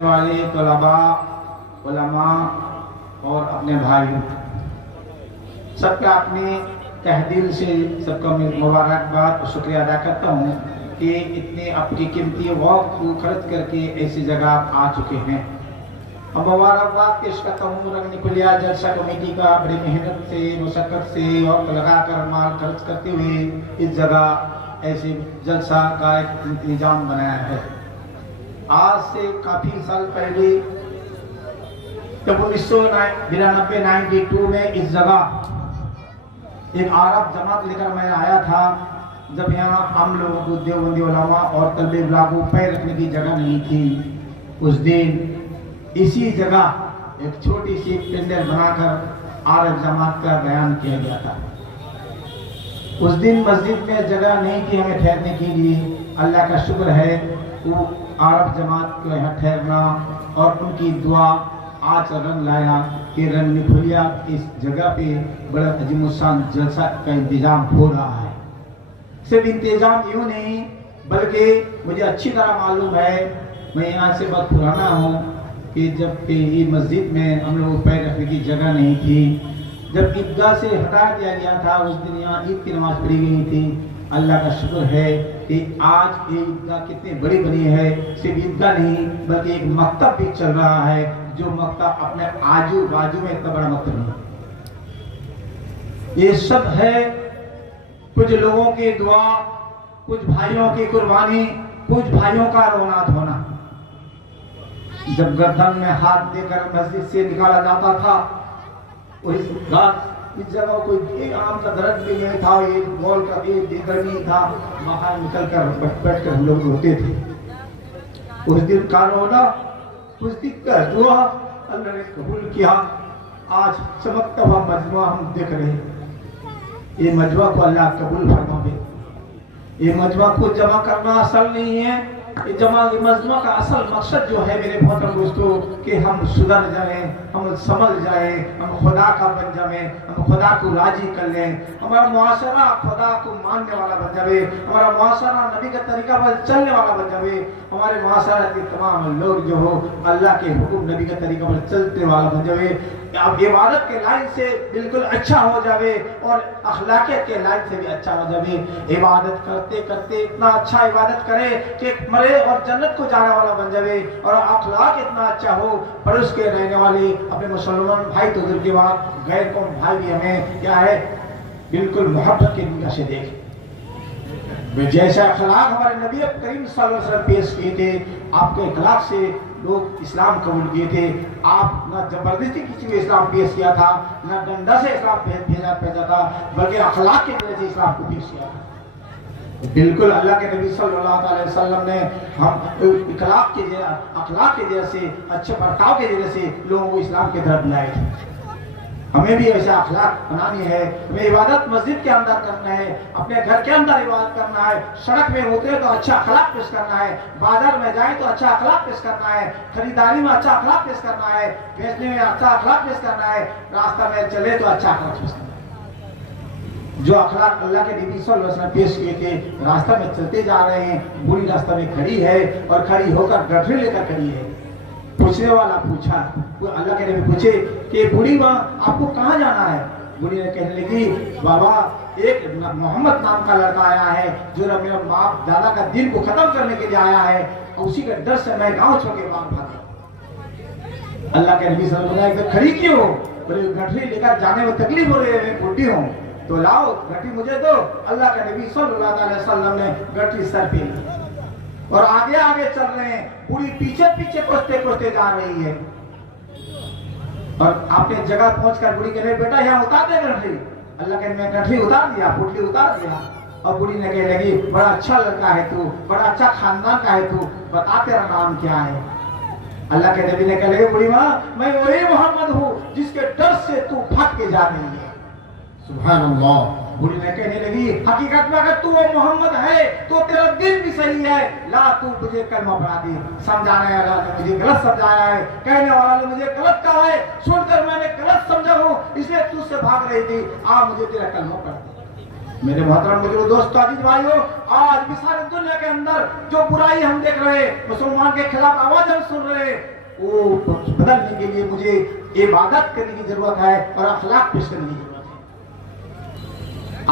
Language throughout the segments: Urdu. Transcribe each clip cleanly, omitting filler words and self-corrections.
والے طلبا علماء اور اپنے بھائی سب کا اپنے تہ دل سے سب کا مبارکباد اور شکریہ ادا کرتا ہوں کہ اتنے اپنی قیمتی وقت کو خرچ کر کے ایسی جگہ آ چکے ہیں۔ اب مبارکباد پیش کرتا ہوں رنگنی پلیا جلسہ کمیٹی کا بڑی محنت سے مشقت سے وقت لگا کر مال خرچ کرتے ہوئے اس جگہ ایسے جلسہ کا ایک انتظام بنایا ہے۔ آج سے کافی سال پہلے جب 1992 میں اس جگہ ایک عرب جماعت لے کر میں آیا تھا، جب یہاں ہم لوگوں کو دیوبندی علماء اور طلبہ ابلاغ کو پیر رکھنے کی جگہ نہیں تھی، اس دن اسی جگہ ایک چھوٹی سی پنڈل بنا کر عرب جماعت کا بیان کیا گیا تھا۔ اس دن مسجد میں جگہ نہیں تھی ہمیں ٹھہرنے کے لیے، اللہ کا شکر ہے وہ عرب جماعت کو یہاں ٹھہرنا اور ان کی دعا آج رنگ لایا کہ رنگنی پھولیا اس جگہ پہ بڑا عظیم الشان جلسہ کا انتظام ہو رہا ہے۔ صرف انتظام یوں نہیں بلکہ مجھے اچھی طرح معلوم ہے، میں یہاں سے بہت پرانا ہوں کہ جب کہ یہ مسجد میں ہم لوگ پیر رکھنے کی جگہ نہیں تھی، جب عیدگاہ سے ہٹا دیا گیا تھا اس دن یہاں عید کی نماز پڑھی گئی تھی۔ اللہ کا شکر ہے کہ آج یہ عیدگاہ کتنی بڑی بنی ہے، صرف عیدگاہ نہیں بلکہ ایک مکتب بھی چل رہا ہے، جو مکتب اپنے آجو باجو میں اتنا بڑا مکتب نہیں۔ یہ سب ہے کچھ لوگوں کی دعا، کچھ بھائیوں کی قربانی، کچھ بھائیوں کا رونا دھونا۔ جب گردن میں ہاتھ دے کر مسجد سے نکالا جاتا تھا، اس جگہ کوئی ایک آم کا درخت بھی نہیں تھا، ایک مول کا بھی دیگر نہیں تھا، باہر نکل کر بیٹھ کر ہم لوگ روتے تھے۔ اس دن کا رونا، اس دن کا دعا اللہ نے قبول کیا۔ آج چمکتا ہوا مجموعہ ہم دیکھ رہے ہیں، یہ مجموعہ کو اللہ قبول فرمائے۔ یہ مجموعہ کو جمع کرنا اصل نہیں ہے، یہ مجموعہ کا اصل مقصد جو ہے میرے محترم دوستو کہ ہم سدھر جائیں، ہم سمجھ جائیں، ہم خدا کا بن جائیں، ہم خدا کو راضی کر لیں، ہمارا معاشرہ خدا کو ماننے والا بن جائے، ہمارا معاشرہ نبی کا طریقہ پر چلنے والا بن جائے، ہمارے معاشرہ کے تمام لوگ جو ہو اللہ کے حکم نبی کا طریقہ پر چلنے والا بن جائے، اب عبادت کے لائن سے بالکل اچھا ہو جاوے اور اخلاقیت کے لائن سے بھی اچھا ہو جاوے۔ عبادت کرتے کرتے اتنا اچھا عبادت کرے کہ مرے اور جنت کو جانے والا بن جاوے، اور اخلاق اتنا اچھا ہو پڑوس کے رہنے والے اپنے مسلمان بھائی تو دل کے بعد غیر قوم بھائی بھی ہمیں کیا ہے بالکل محبت کی نگاہ سے دیکھیں۔ جیسا اخلاق ہمارے نبی کریم صلی اللہ علیہ وسلم پیش کیے تھے، آپ کے اخلاق سے لوگ اسلام قبول کیے تھے۔ آپ نہ زبردستی کسی کو اسلام پیش کیا تھا، نہ ڈنڈا سے اسلام بھیجا تھا، بلکہ اخلاق کی وجہ سے اسلام کو پیش کیا تھا۔ بالکل اللہ کے نبی صلی اللہ علیہ وسلم نے ہم اخلاق کے ذریعے سے اچھے برتاؤ کے ذریعے سے لوگوں کو اسلام کی طرف لائے تھے۔ ہمیں بھی ایسا اخلاق بنانی ہے، ہمیں عبادت مسجد کے اندر کرنا ہے، اپنے گھر کے اندر عبادت کرنا ہے، سڑک میں اترے تو اچھا اخلاق پیش کرنا ہے، بازار میں جائیں تو اچھا اخلاق پیش کرنا ہے، خریداری میں اچھا اخلاق پیش کرنا ہے، بیچنے میں اچھا اخلاق پیش کرنا ہے، راستہ میں چلے تو اچھا اخلاق پیش کرنا ہے۔ جو اخلاق اللہ کے نبی صلی اللہ علیہ وسلم پیش کیے تھے، راستہ میں چلتے جا رہے ہیں، بوڑھی راستہ میں کھڑی ہے اور کھڑی ہو کر گٹھری لے کر کھڑی ہے۔ پوچھنے والا پوچھا، اللہ کے نبی پوچھے کہ بوڑھی ماں آپ کو کہاں جانا ہے؟ بوڑھی نے کہنے لگی بابا ایک محمد نام کا لڑکا آیا ہے جو میرا باپ دادا کا دین کو ختم کرنے کے لیے آیا ہے، اور اسی کے ڈر سے میں گاؤں چھوڑ کے باہر بھاگا۔ اللہ کے نبی صلی اللہ علیہ وسلم کھڑی کیوں ہو؟ بولے گٹھری لے کر جانے میں تکلیف ہو رہی ہے، میں بوڑھی ہوں تو لاؤ گٹھی مجھے دو۔ اللہ کے نبی صلی اللہ علیہ وسلم نے گٹھی سر پہ لی اور آگے آگے چل رہے ہیں، بوڑھی پیچھے پیچھے کوستے جا رہی ہے، اور آپ نے جگہ پہنچ کر بوڑھی کہنے بیٹا یہاں اتار دے گٹھی۔ اللہ کے نبی گٹھی اتار دیا، پوٹلی اتار دیا، اور بوڑھی نے کہنے لگی بڑا اچھا لڑکا ہے تو، بڑا اچھا خاندان کا ہے تو، بتا تیرا نام کیا ہے؟ اللہ کے نبی نے کہنے لگے بوڑھی ماں میں وہی محمد ہوں جس کے ڈر سے تو بھاگ کے جا رہی ہے۔ سبحان اللہ۔ بوڑھی نے کہنے لگی حقیقت میں اگر تو وہ محمد ہے تو تیرا دین بھی صحیح ہے، لا تو مجھے کلمہ پڑھا دے۔ سمجھانے والا نے مجھے غلط سمجھایا ہے، کہنے والا نے مجھے غلط کہا ہے، سن کر میں نے غلط سمجھا ہوں، اس لیے تو سے بھاگ رہی تھی، آ مجھے تیرا کلمہ پڑھا دے۔ میرے محترم بزرگ دوستو عزیز بھائیوں، آج بھی ساری دنیا کے اندر جو برائی ہم دیکھ رہے ہیں، مسلمان کے خلاف آواز ہم سن رہے ہیں، وہ بدلنے کے لیے مجھے عبادت کرنے کی ضرورت ہے اور اخلاق پیش کرنے کی ضرورت ہے۔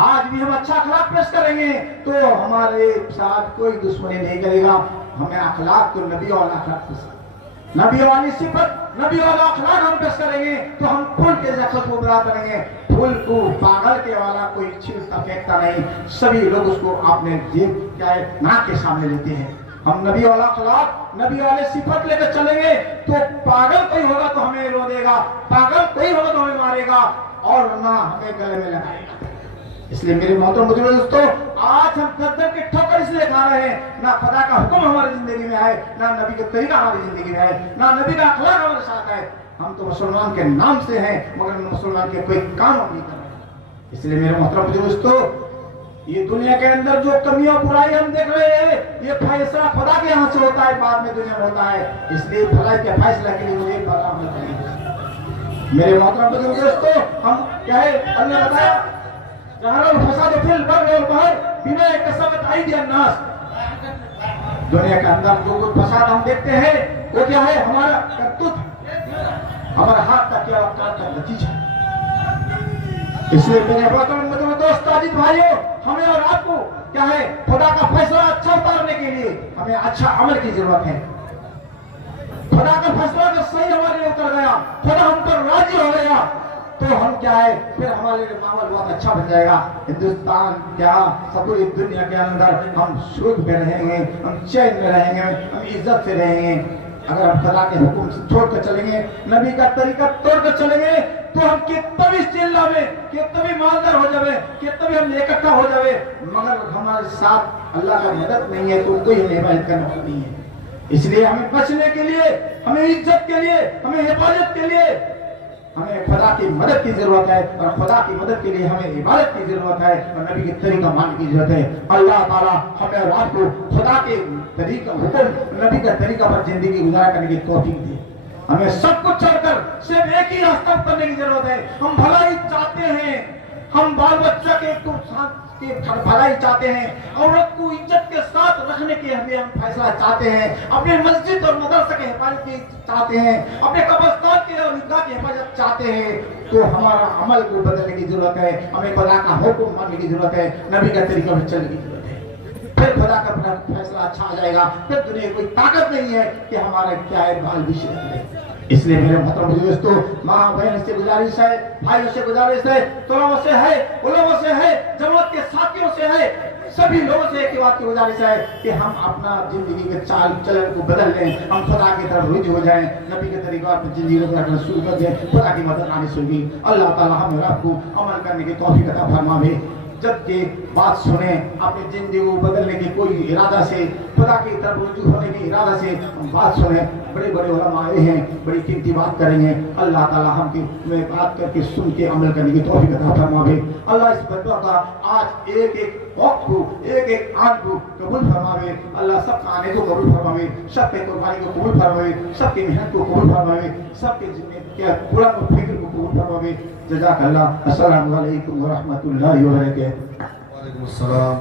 آج بھی ہم اچھا اخلاق پیش کریں گے تو ہمارے ساتھ کوئی دشمنی نہیں کرے گا۔ ہمیں اخلاق تو نبی والا اخلاق پیش کریں، نبی والی صفت، نبی والا اخلاق ہم پیش کریں گے تو ہم پھول کے زخم کو برا کریں گے۔ پھول کو پاگل کے والا کوئی چھیلتا پھینکتا نہیں، سبھی لوگ اس کو اپنے جیب کیا ہے ناک کے سامنے لیتے ہیں۔ ہم نبی والا اخلاق، نبی والے صفت لے کر چلیں گے تو پاگل کوئی ہوگا تو ہمیں رو دے گا، پاگل کوئی ہوگا تو ہمیں مارے گا اور نہ ہمیں گلے میں لگائے گا۔ اس لیے میرے محترم بزرگ دوستو، آج ہم گردن کے ٹھوکر اس لیے کھا رہے ہیں، نہ خدا کا حکم ہماری زندگی میں ہے، نہ نبی کا طریقہ ہماری زندگی میں ہے، نہ نبی کا اخلاق ہمارے ساتھ ہے۔ ہم تو مسلمان کے نام سے ہیں مگر مسلمان کے کوئی کام نہیں کر رہے۔ اس لیے میرے محترم بزرگ دوستو، یہ دنیا کے اندر جو کمیاں برائی ہم دیکھ رہے ہیں، یہ فیصلہ خدا کے یہاں سے ہوتا ہے، بعد میں دنیا میں ہوتا ہے۔ اس لیے بھلائی کے فیصلہ کے لیے مجھے بڑا عمل کرنا ہے۔ میرے محترم بزرگ دوستو، ہم کیا ہے اللہ نے بتایا ظہر الفساد فی البر والبحر بما کسبت ایدی الناس۔ دنیا کے اندر جو کچھ فساد ہم دیکھتے ہیں وہ کیا ہے؟ ہمارا کرتوت، ہمارا ہاتھ کا کیا کام کا نتیجہ۔ اس لیے میرے محترم دوست عزیز بھائیوں، ہمیں اور آپ کو کیا ہے خدا کا فیصلہ اچھا اتارنے کے لیے ہمیں اچھا عمل کی ضرورت ہے۔ خدا کا فیصلہ اگر صحیح ہمارے لیے اتر گیا، خدا ہم پر راضی ہو گیا تو ہم کیا ہے پھر ہمارے لیے ماحول بہت اچھا بن جائے گا۔ ہندوستان کیا پوری دنیا کے اندر ہم سکھ میں رہیں گے، ہم چین میں رہیں گے، ہم عزت سے رہیں گے۔ اگر ہم خدا کے حکم سے چھوڑ کر چلیں گے، نبی کا طریقہ توڑ کر چلیں گے تو ہم کتنا بھی چلا میں، کتنا بھی مالدار ہو جائے، کتنا بھی ہم اکٹھا ہو جائے، مگر ہمارے ساتھ اللہ کا مدد نہیں ہے تو کوئی ہمیں حفاظت کرنے والا نہیں ہے۔ اس لیے ہمیں بچنے کے لیے، ہمیں عزت کے لیے، ہمیں حفاظت کے لیے ہمیں خدا کی مدد کی ضرورت ہے، اور خدا کی مدد کے لیے ہمیں عبادت کی ضرورت ہے اور نبی کے طریقہ ماننے کی ضرورت ہے۔ اللہ تعالیٰ ہمیں اور آپ کو خدا کے طریقہ، حکم، نبی کا طریقہ پر زندگی گزارا کرنے کی توفیق دے۔ ہمیں سب کچھ چھوڑ کر صرف ایک ہی راستہ کرنے کی ضرورت ہے۔ ہم بھلائی چاہتے ہیں، ہم بال بچہ کے بھلائی چاہتے ہیں، عورت کو عزت کے ساتھ رکھنے کے ہم فیصلہ چاہتے ہیں، اپنے مسجد اور مدرسہ کے حفاظت چاہتے ہیں، اپنے قبرستان کے اور عیدگاہ کی حفاظت چاہتے ہیں، تو ہمارا عمل کو بدلنے کی ضرورت ہے۔ ہمیں خدا کا حکم ماننے کی ضرورت ہے، نبی کا طریقہ پر چلنے کی ضرورت ہے۔ پھر خدا کا فیصلہ اچھا آ جائے گا، پھر دنیا کوئی طاقت نہیں ہے کہ ہمارا کیا ہے بال بھی شرک ہے۔ اس لیے میرے محترم دوستو، ماں بہن سے گزارش ہے، بھائیوں سے گزارش ہے، طلباء سے ہے، علماء سے ہے، جماعت کے ساتھیوں سے ہے، سبھی لوگوں سے ایک بات کی گزارش ہے کہ ہم اپنا زندگی کے چال چلن کو بدل لیں، ہم خدا کی طرف رجوع ہو جائیں، نبی کے طریقہ پر زندگی گزارنا شروع کر دیں، خدا کی مدد آنے سے ہوگی۔ اللہ تعالیٰ ہم اور آپ کو عمل کرنے کی توفیق عطا فرمائے۔ جب یہ بات سنیں، اپنی زندگی کو بدلنے کی کوئی ارادہ سے، خدا کی طرف رجوع ہونے کی ارادہ سے ہم بات سنیں، بڑے بڑے علماء آئے ہیں، بڑی قیمتی بات کریں گے، اللہ تعالیٰ ہم کی بات کر کے سن کے عمل کرنے کی توفیق عطا فرمائے۔ اللہ اس بدعا کا آج ایک ایک وقت کو، ایک ایک آن کو قبول فرمائے۔ اللہ سب کا آنے کو قبول فرمائے، سب کے قربانی کو قبول فرمائے، سب کی محنت کو قبول فرمائے، سب کے ذمہ کیا پورا فکر کو قبول فرمائے۔ جزاک اللہ۔ السلام علیکم ورحمۃ اللہ وبرکاتہ۔ وعلیکم السلام۔